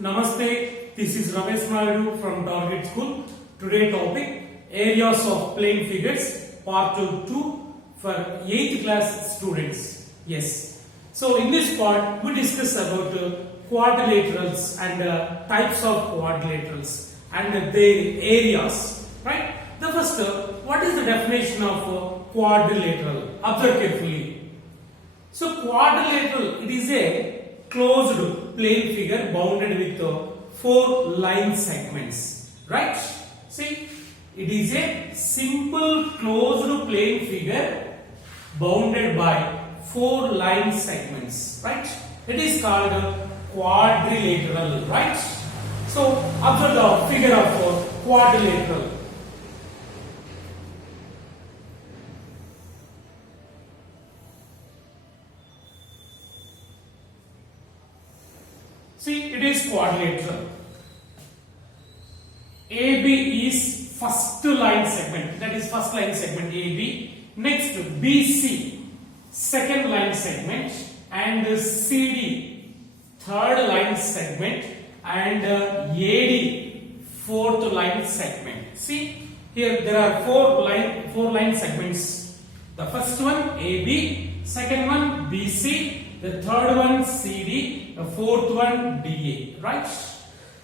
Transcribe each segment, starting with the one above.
Namaste, this is Ramesh Naidu from Target School. Today topic Areas of Plane Figures Part 2 for 8th class students. Yes. So in this part we discuss about quadrilaterals and types of quadrilaterals and their areas. Right? The first, what is the definition of quadrilateral? Observe carefully. So quadrilateral, it is a closed plane figure bounded with 4 line segments, right? See, it is a simple closed plane figure bounded by 4 line segments, right? It is called quadrilateral, right? So observe the figure of quadrilateral. See, it is quadrilateral. AB is first line segment, that is first line segment AB. Next, BC, second line segment, and CD, third line segment, and AD, fourth line segment. See, here there are four line segments. The first one AB, second one BC, the third one CD, the fourth one DA, right?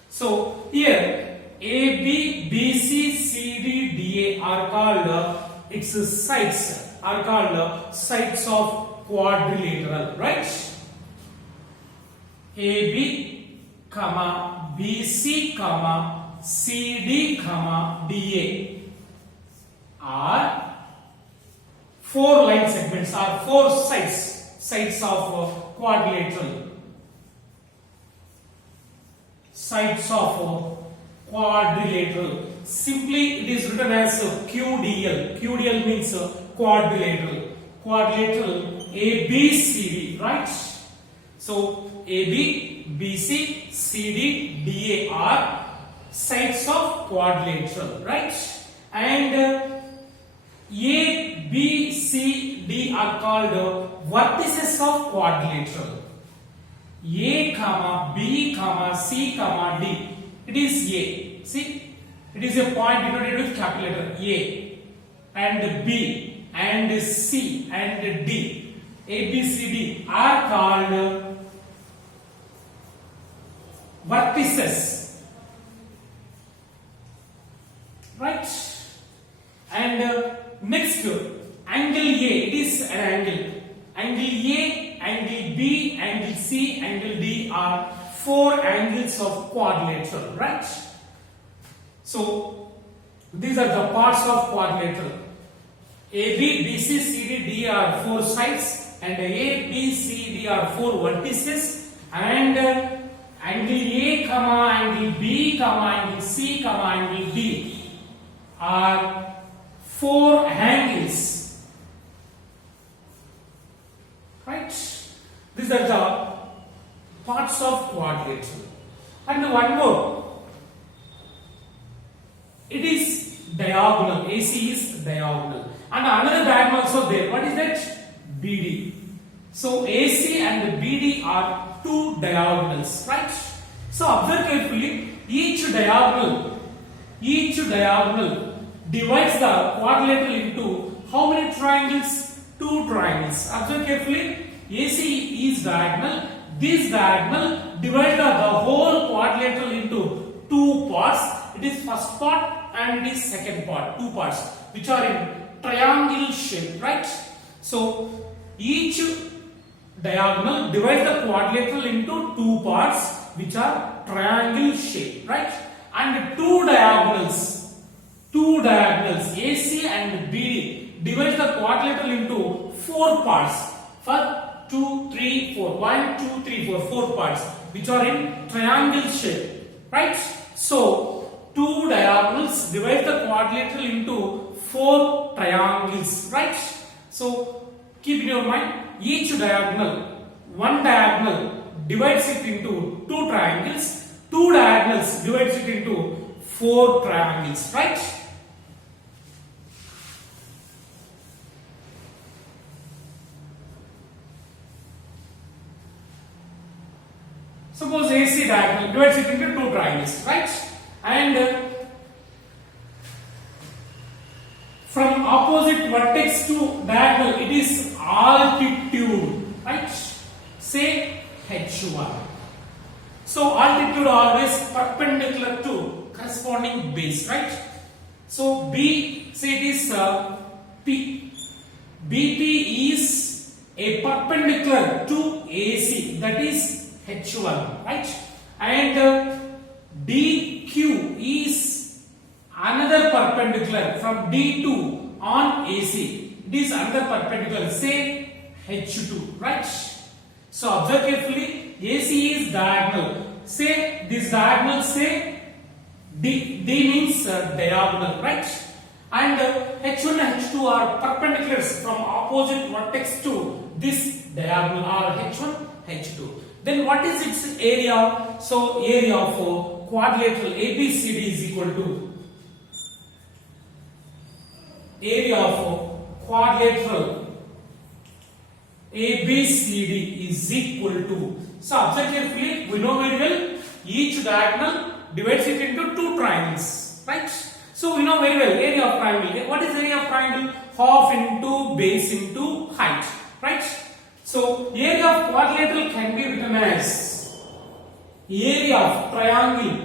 So here AB, BC, CD, DA are called its sides are called sides of quadrilateral, right? AB, comma BC, comma CD, comma DA are 4 line segments, are 4 sides of quadrilateral. Sides of quadrilateral. Simply it is written as QDL. QDL means quadrilateral. Quadrilateral ABCD, right? So AB, BC, CD, DA are sides of quadrilateral, right? And A, B, C, D are called vertices of quadrilateral. A, comma, B, comma, C, comma, D. It is A. See, it is a point denoted with capital letter A, and B, and C, and D. A, B, C, D are called vertices, right? And next, angle A, it is an angle. Angle A, angle B, angle C, angle D are 4 angles of quadrilateral, right? So these are the parts of quadrilateral. AB, BC, CD, D are 4 sides, and A, B, C, D are 4 vertices, and angle A, comma, angle B, comma, angle C, comma, angle D are 4 angles, right? These are the parts of quadrilateral. And one more, it is diagonal. AC is diagonal, and another diagonal also there. What is that? BD. So AC and BD are 2 diagonals, right? So observe carefully. Each diagonal divides the quadrilateral into how many triangles? 2 triangles. Observe carefully. AC is diagonal. This diagonal divides the whole quadrilateral into 2 parts. It is first part and it is second part. 2 parts which are in triangle shape, right? So each diagonal divides the quadrilateral into 2 parts which are triangle shape, right? And two diagonals AC and BD divides the quadrilateral into 4 parts. For 2, 3, 4. 1, 2, 3, 4. 4 parts which are in triangle shape, right? So 2 diagonals divide the quadrilateral into 4 triangles, right? So keep in your mind, each diagonal, one diagonal divides it into 2 triangles, 2 diagonals divides it into 4 triangles, right? Suppose AC diagonal divides it into two triangles, right? And from opposite vertex to diagonal, it is altitude, right? Say H1. So altitude always perpendicular to corresponding base, right? So B, say it is P. BP is a perpendicular to AC, that is H1, right? And DQ is another perpendicular from D2 on AC. It is another perpendicular, say H2, right? So observe carefully, AC is diagonal. Say this diagonal, say D means diagonal, right? And H1 and H2 are perpendiculars from opposite vertex to this diagonal or H1, H2. Then what is its area? So area of quadrilateral ABCD is equal to area of quadrilateral ABCD is equal to. So observe carefully, we know very well each diagonal divides it into two triangles, right? So we know very well area of triangle. What is area of triangle? Half into base into height, right? So area of quadrilateral can be written as area of triangle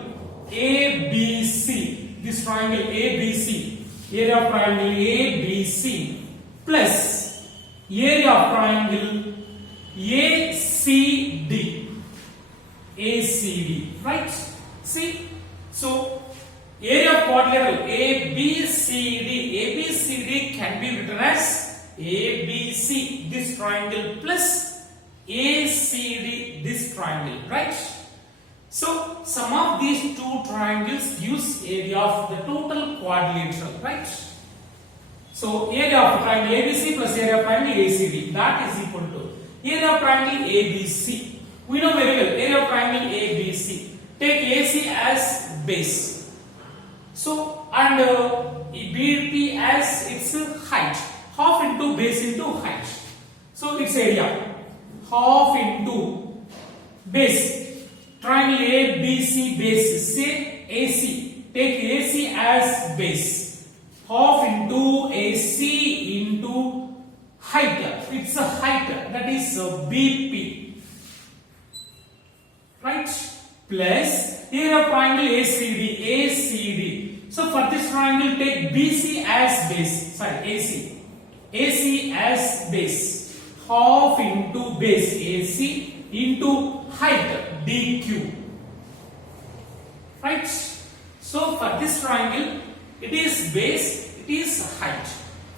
ABC. This triangle ABC, area of triangle ABC plus area of triangle ACD. ACD, right? See, so area of quadrilateral ABCD can be written as ABC, this triangle, plus ACD, this triangle, right? So sum of these two triangles gives area of the total quadrilateral, right? So area of triangle ABC plus area of triangle ACD, that is equal to area of triangle ABC. We know very well area of triangle ABC. Take AC as base. So and BP as its height. Half into base into height. So its area. Half into base. Triangle ABC base. Say AC. Take AC as base. Half into AC into height. It's a height. That is BP. Right? Plus area of triangle ACD. So for this triangle take BC as base. Sorry, AC as base. Half into base AC into height DQ. Right? So for this triangle it is base, it is height.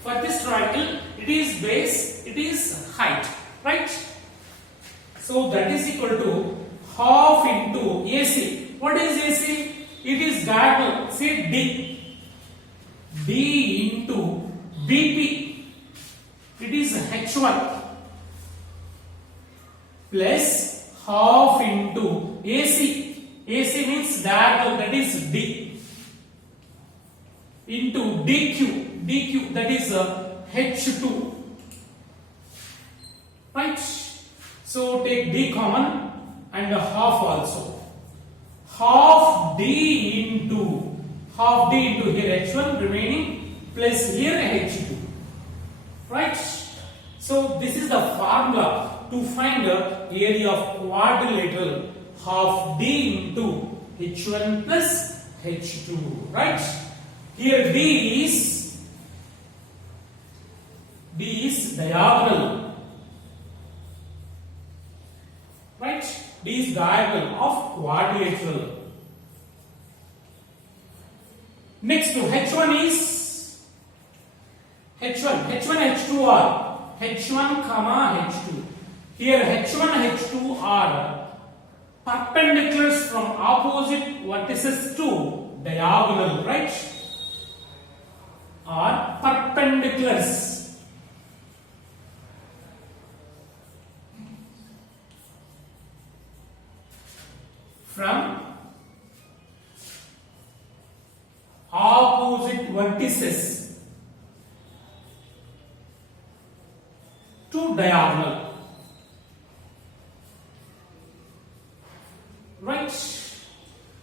For this triangle it is base, it is height. Right? So that is equal to half into AC. What is AC? It is diagonal. Say D. D into BP. It is H1 plus half into AC. AC means diagonal, that is D. Into DQ. DQ, that is H2. Right? So take D common and a half also. Half D into here H1 remaining plus here H2. Right? So this is the formula to find the area of quadrilateral. Half D into H1 plus H2. Right? Here D is diagonal. Right? D is diagonal of quadrilateral. Next to H1 is H1, H2 are H1 comma H2. Here H1 and H2 are perpendiculars from opposite vertices to diagonal, right? Are perpendiculars. From opposite vertices to diagonal. right?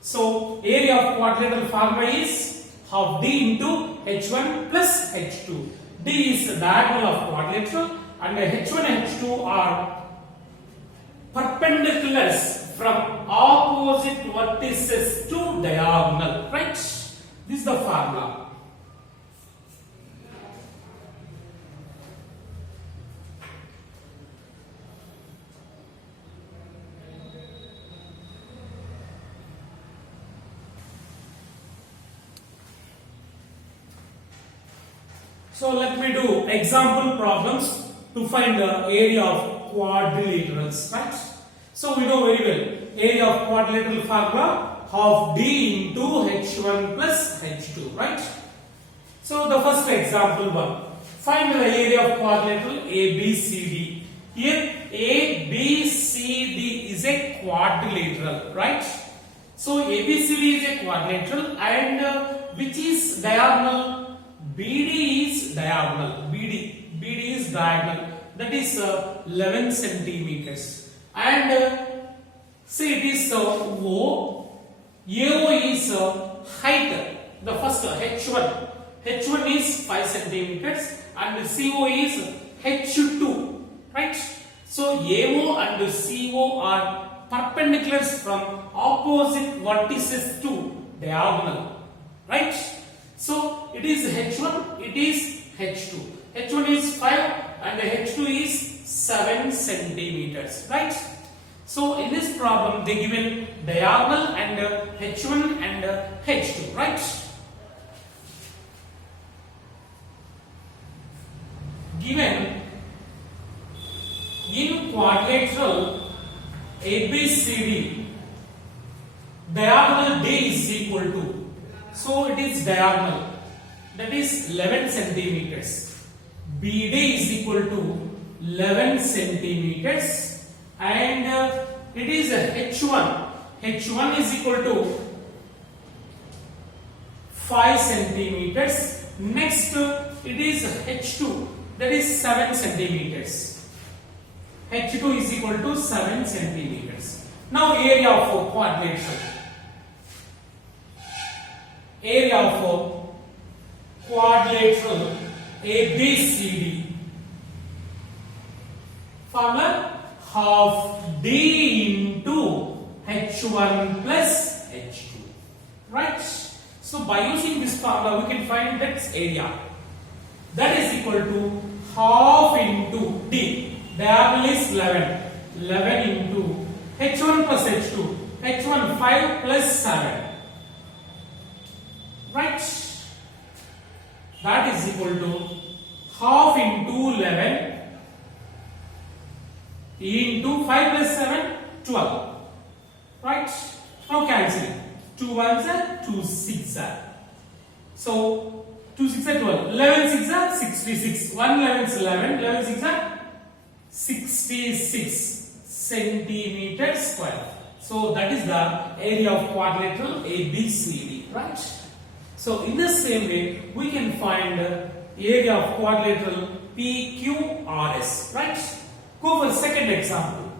So area of quadrilateral formula is half d into h1 plus h2. D is the diagonal of quadrilateral and h1 and h2 are perpendiculars from opposite vertices to diagonal, right? This is the formula. So let me do example problems to find the area of quadrilaterals, right? So we know very well area of quadrilateral formula half d into h1 plus h2, right? So the first example one, find the area of quadrilateral ABCD. Here ABCD is a quadrilateral, right? So ABCD is a quadrilateral and which is diagonal? BD is diagonal. BD is diagonal. That is 11 centimeters. And see it is O. AO is height. The first H1. H1 is 5 centimeters and CO is H2. Right? So AO and CO are perpendiculars from opposite vertices to diagonal. Right? So it is H1, it is H2. H1 is 5 and H2 is 7 centimeters, right? So in this problem they given diagonal and H1 and H2, right? Given in quadrilateral ABCD, diagonal D is equal to, so it is diagonal, that is 11 centimeters. BD is equal to 11 centimeters and it is H1. H1 is equal to 5 centimeters. Next it is H2, that is 7 centimeters. H2 is equal to 7 centimeters. Now area of quadrilateral. Area of quadrilateral ABCD. Formula half D into H1 plus H2. Right? So by using this formula we can find that area. That is equal to half into D. Diagonal is 11. 11 into H1 plus H2. H1 5 plus 7. Right? That is equal to half into 11 into 5 plus 7, 12. Right? Now cancelling. 2 ones are 2 6 are. So 2 6 are 12. 11 6 are 66. 1 11 is 11. 11 6 are 66 centimeters square. So that is the area of quadrilateral ABCD. Right? So in the same way, we can find area of quadrilateral PQRS, right? Go for second example.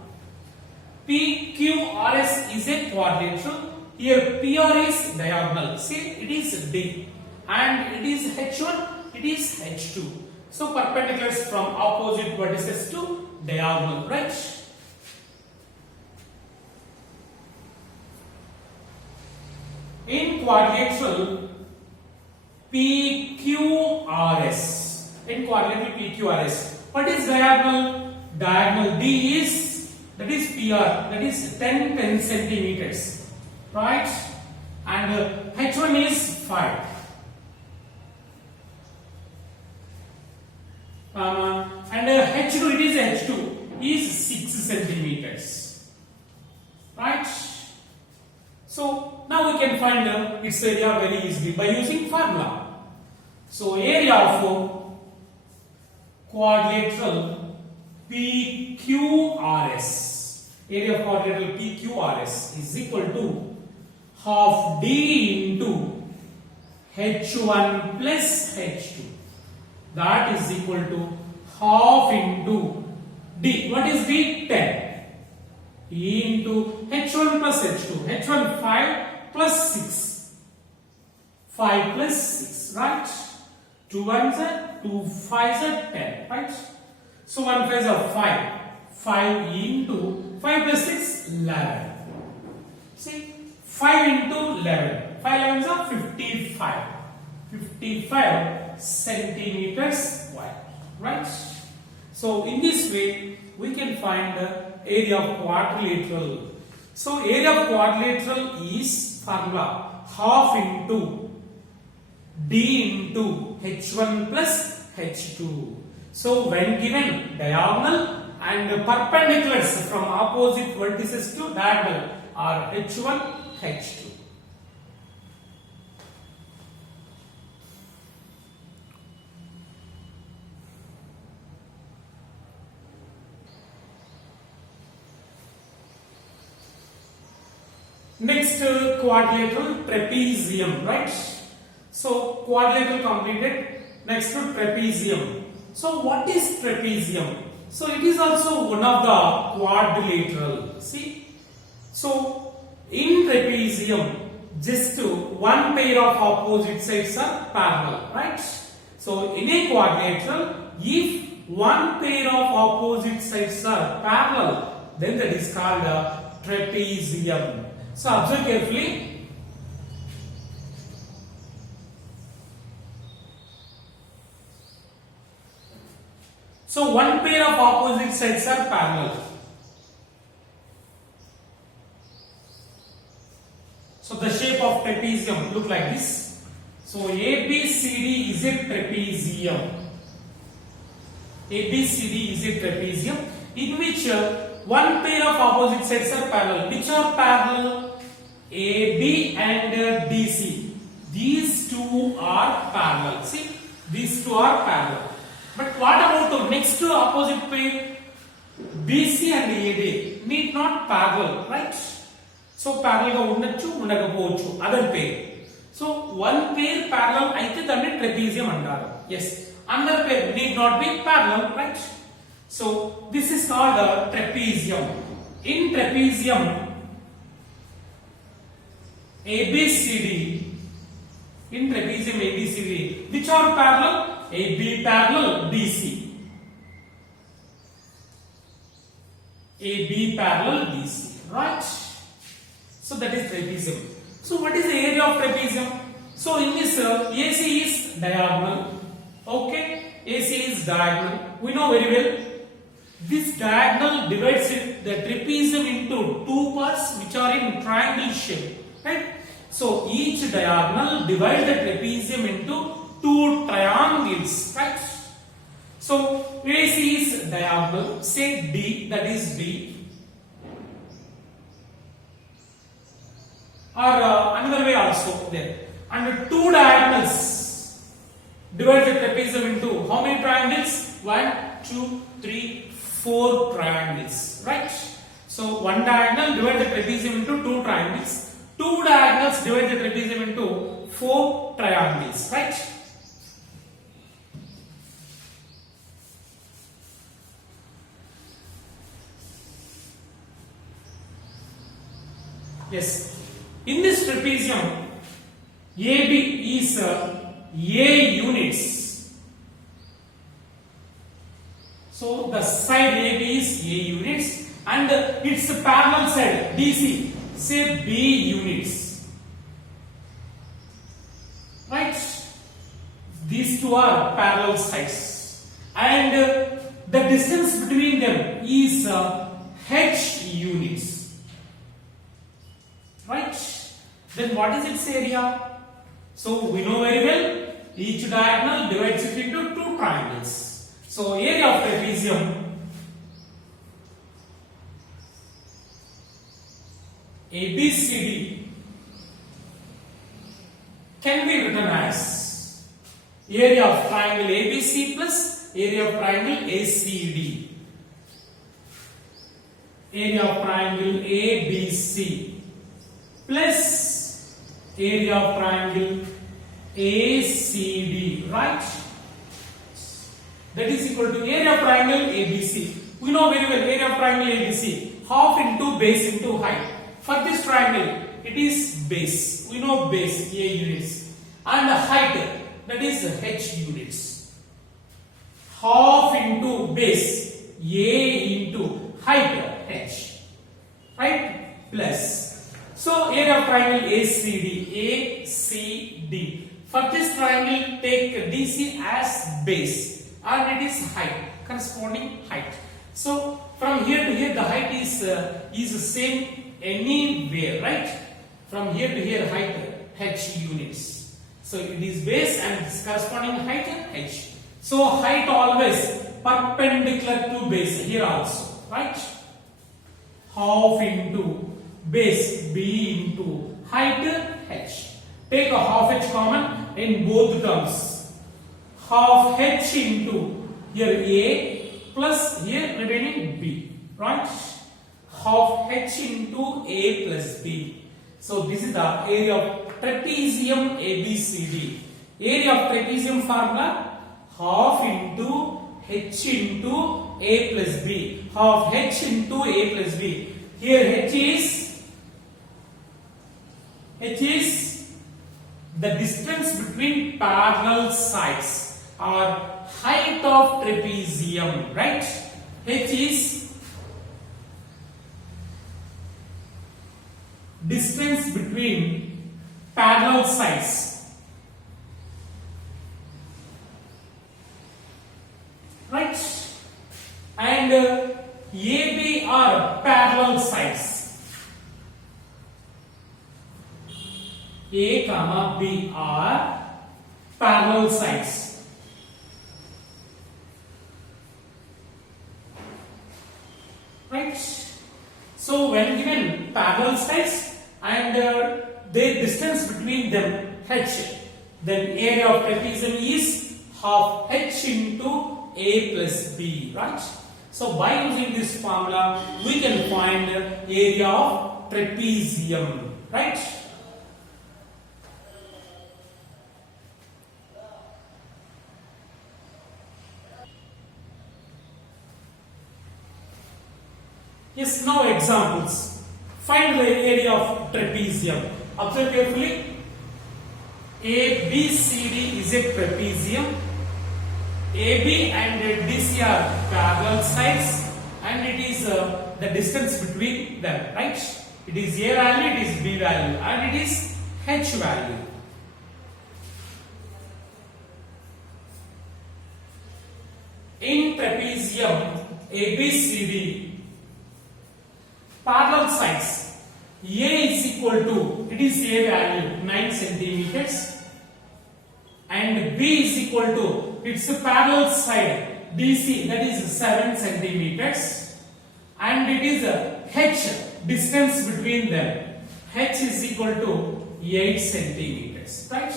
PQRS is a quadrilateral. Here PR is diagonal. See, it is D. And it is H1, it is H2. So perpendiculars from opposite vertices to diagonal, right? In quadrilateral PQRS. In quadrilateral PQRS. What is diagonal? Diagonal D is, that is PR, that is 10 centimeters. Right? And H1 is 5. And H2, it is H2, is 6 centimeters. Right? So now we can find its area very easily by using formula. So area of quadrilateral PQRS, area of quadrilateral PQRS is equal to half D into H1 plus H2. That is equal to half into D. What is D? 10. E into H1 plus H2. H1 5 plus 6. 5 plus 6, right? 2 ones are 2 5s are 10, right? So 1 5s are 5. 5 into 5 plus 6, 11. See, 5 into 11. 5 11s are 55. 55 centimeters wide, right? So in this way, we can find the area of quadrilateral. So area of quadrilateral is formula half into D into H1 plus H2. So when given diagonal and perpendiculars from opposite vertices to diagonal are H1, H2. Next, quadrilateral trapezium, right? So quadrilateral completed. Next to trapezium. So what is trapezium? So it is also one of the quadrilateral. See, so in trapezium, just one pair of opposite sides are parallel, right? So in a quadrilateral, if one pair of opposite sides are parallel, then that is called a trapezium. So observe carefully. So one pair of opposite sides are parallel. So the shape of trapezium look like this. So ABCD is a trapezium. ABCD is a trapezium in which one pair of opposite sides are parallel. Which are parallel? AB and DC. These two are parallel. See, these two are parallel. But what about the next to opposite pair? BC and AD need not parallel, right? So parallel ga undachu undakapochu other pair. So one pair parallel aithe danni trapezium antaru. Yes, another pair need not be parallel, right? So this is called a trapezium. In trapezium, ABCD, in trapezium ABCD, which are parallel? AB parallel BC. AB parallel BC, right? So that is trapezium. So what is the area of trapezium? So in this AC is diagonal. Okay, AC is diagonal. We know very well. This diagonal divides the trapezium into two parts which are in triangle shape, right? So each diagonal divides the trapezium into two triangles, right? So AC is diagonal. Say D, that is D. Or another way also there. And two diagonals divide the trapezium into how many triangles? 1, 2, 3, 4 triangles, right? So one diagonal divide the trapezium into two triangles. Two diagonals divide the trapezium into 4 triangles, right? Yes. In this trapezium, AB is A units. So the side AB is A units and its parallel side BC say B units. Right? These two are parallel sides and the distance between them is H units. Right? Then what is its area? So we know very well each diagonal divides it into two triangles. So area of trapezium ABCD can be written as area of triangle ABC plus area of triangle ACD. Area of triangle ABC plus area of triangle ACD, right? That is equal to area of triangle ABC We know very well area of triangle ABC, half into base into height. For this triangle, it is base. We know base A units and height, that is H units. Half into base A into height H, right? Plus. So area of triangle ACD. ACD. For this triangle, take DC as base and it is height, corresponding height. So from here to here, the height is the same anywhere, right? From here to here, height H units. So it is base and its corresponding height H. So height always perpendicular to base here also, right? Half into base B into height H. Take a half H common in both terms. Half H into here A plus here remaining B, right? Half H into A plus B. So this is the area of trapezium ABCD. Area of trapezium formula, half into H into A plus B. Half H into A plus B. Here H is the distance between parallel sides or height of trapezium, right? H is distance between parallel sides, right? And AB are parallel sides. A comma B are parallel sides. Right? So when given parallel sides and their distance between them H, then area of trapezium is half H into A plus B, right? So by using this formula, we can find area of trapezium, right? Yes, now examples. Find the area of trapezium. Observe carefully. ABCD is a trapezium. AB and DC are parallel sides and it is the distance between them, right? It is A value, it is B value and it is H value. In trapezium ABCD, parallel sides, A is equal to, it is A value 9 centimeters and B is equal to, it's a parallel side DC, that is 7 centimeters and it is a H distance between them, H is equal to 8 centimeters, right?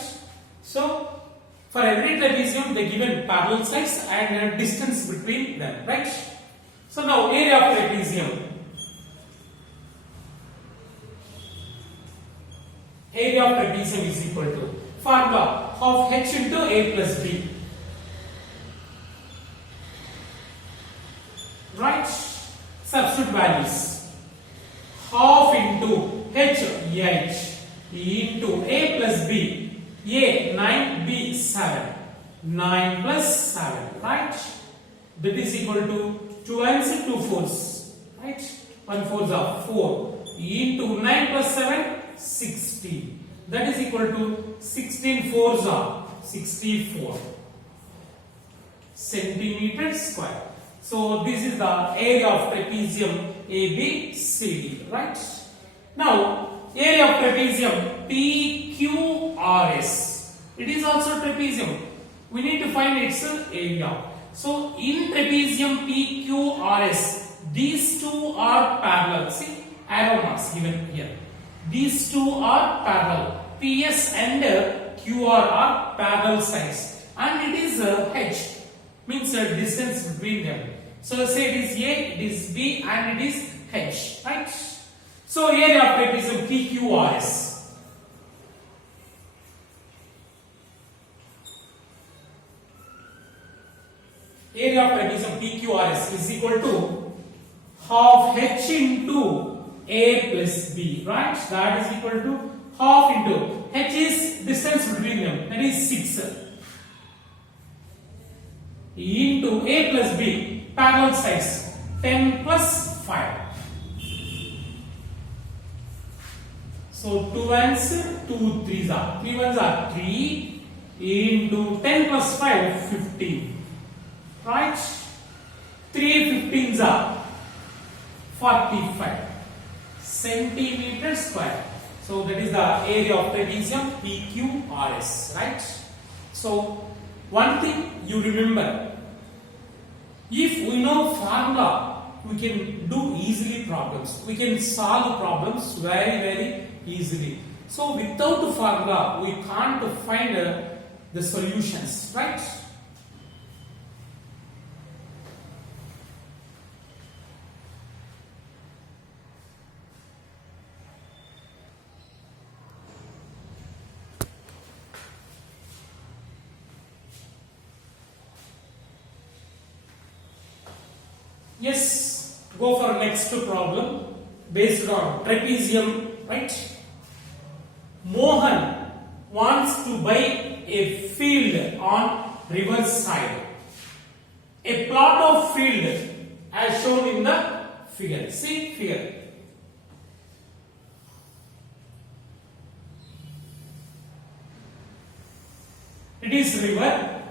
So for every trapezium they given parallel sides and distance between them, right? So now area of trapezium. Area of trapezium is equal to formula of H into A plus B. Right? Substitute values. Half into H into A plus B. A 9, B 7. 9 plus 7. Right? That is equal to 2 and 2 fours. Right? 1 fours are 4. Into 9 plus 7. 16. That is equal to 16 fours are 64 centimeters square. So this is the area of trapezium ABCD, right? Now area of trapezium PQRS. It is also trapezium. We need to find its area. So in trapezium PQRS, these two are parallel. See, arrow marks given here. These two are parallel. PS and QR are parallel sides. And it is H, means distance between them. So say it is A, it is B and it is H. Right? So area of trapezium PQRS. Area of trapezium PQRS is equal to half h into a plus b, right? That is equal to half into h is distance between them, that is 6, into a plus b, parallel sides, 10 plus 5. So 2 ones, 2 threes are, 3 ones are 3 into 10 plus 5, 15, right? 3 15s are 45 centimeters square. So that is the area of trapezium PQRS, right? So one thing you remember, if we know formula, we can do easily problems. We can solve problems very easily. So without the formula, we can't find the solutions, right? Yes, go for next problem based on trapezium, right? Mohan wants to buy a field on river side. A plot of field as shown in the figure. See figure. It is river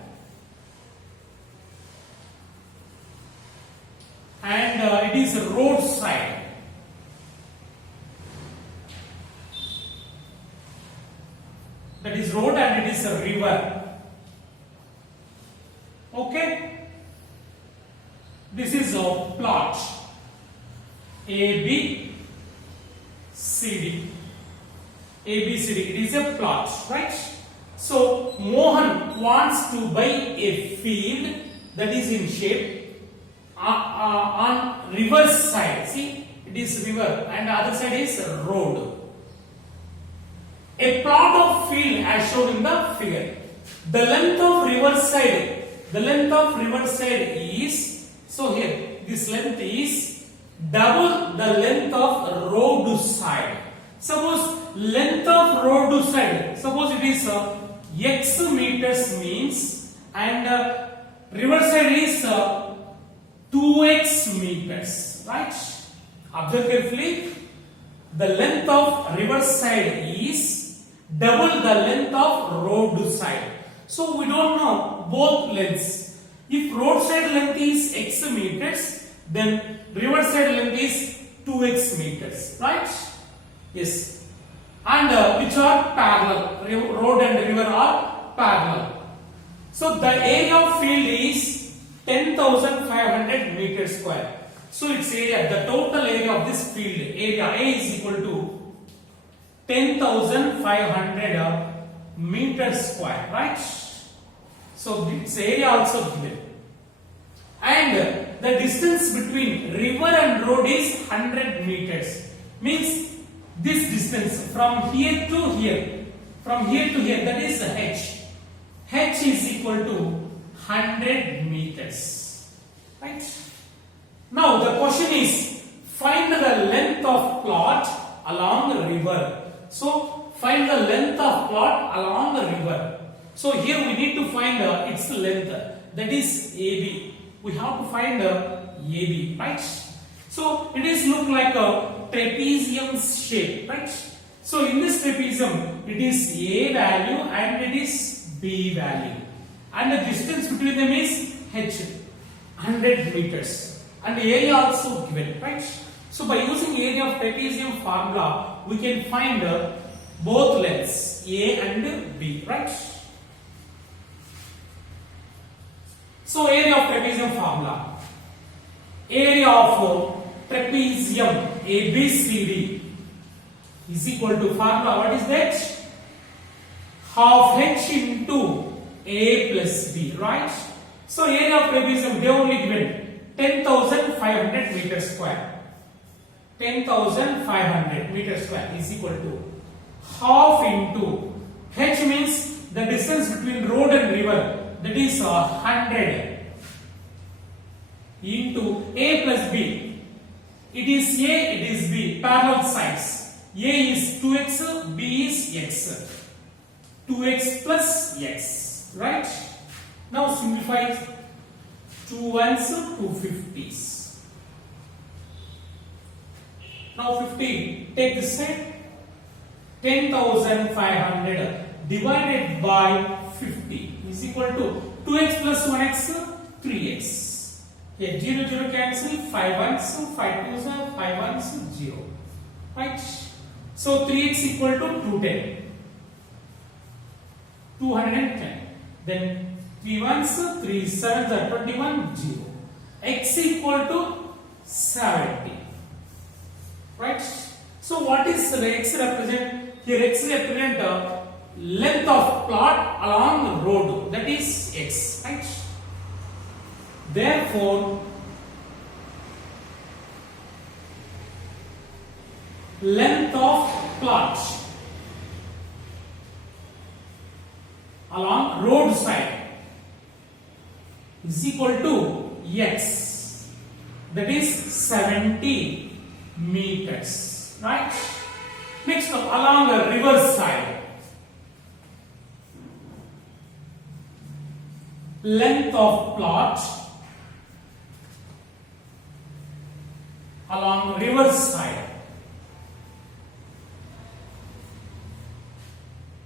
and it is a roadside. That is road and it is a river. Okay. This is a plot. A, B, C, D. A, B, C, D. It is a plot, right? So Mohan wants to buy a field that is in shape on river side. See, it is river and the other side is road. A plot of field as shown in the figure. The length of river side is, so here this length is double the length of road side. Suppose length of road side, suppose it is x meters means and river side is 2x meters, right? Observe carefully. The length of river side is double the length of road side. So we don't know both lengths. If road side length is x meters, then river side length is 2x meters, right? Yes. And which are parallel. Road and river are parallel. So the area of field is 10,500 meters square. So its area, the total area of this field, area A is equal to 10,500 meters square, right? So its area also given. And the distance between river and road is 100 meters. Means this distance from here to here, that is h. H is equal to 100 meters, right? Now the question is, find the length of plot along the river. So find the length of plot along the river. So here we need to find its length, that is AB. We have to find AB, right? So it is look like a trapezium shape, right? So in this trapezium, it is A value and it is B value. And the distance between them is h, 100 meters. And the area also given, right? So by using area of trapezium formula, we can find both lengths A and B, right? So area of trapezium formula. Area of trapezium ABCD is equal to formula. What is that? Half h into A plus B, right? So area of trapezium, they only given 10,500 meters square. 10,500 meters square is equal to half into h means the distance between road and river, that is 100 into A plus B. It is A, it is B, parallel sides. A is 2x, B is x. 2x plus x, right? Now simplify 2 ones, 2 50s. Now 50, take this side. 10,500 divided by 50 is equal to 2x plus 1x, 3x. Here 0, 0 cancel, 5 ones, 5 twos, 5 ones, 0. Right? So 3x equal to 210. 210. Then 3 ones, 3 sevens are 21, 0. X equal to 70. Right? So what is the x represent? Here x represent length of plot along the road, that is x, right? Therefore, length of plot along road side is equal to x, that is 70 meters, right? Next, along the river side, length of plot along river side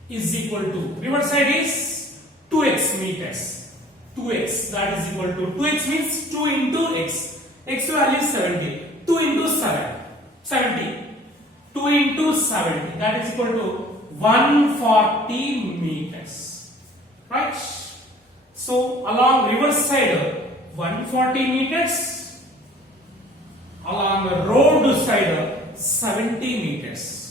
is equal to, river side is 2x meters. 2x, that is equal to, 2x means 2 into x. X value is 70. 2 into 7, 70. 2 into 70, that is equal to 140 meters. Right? So along river side 140 meters, along the road side 70 meters.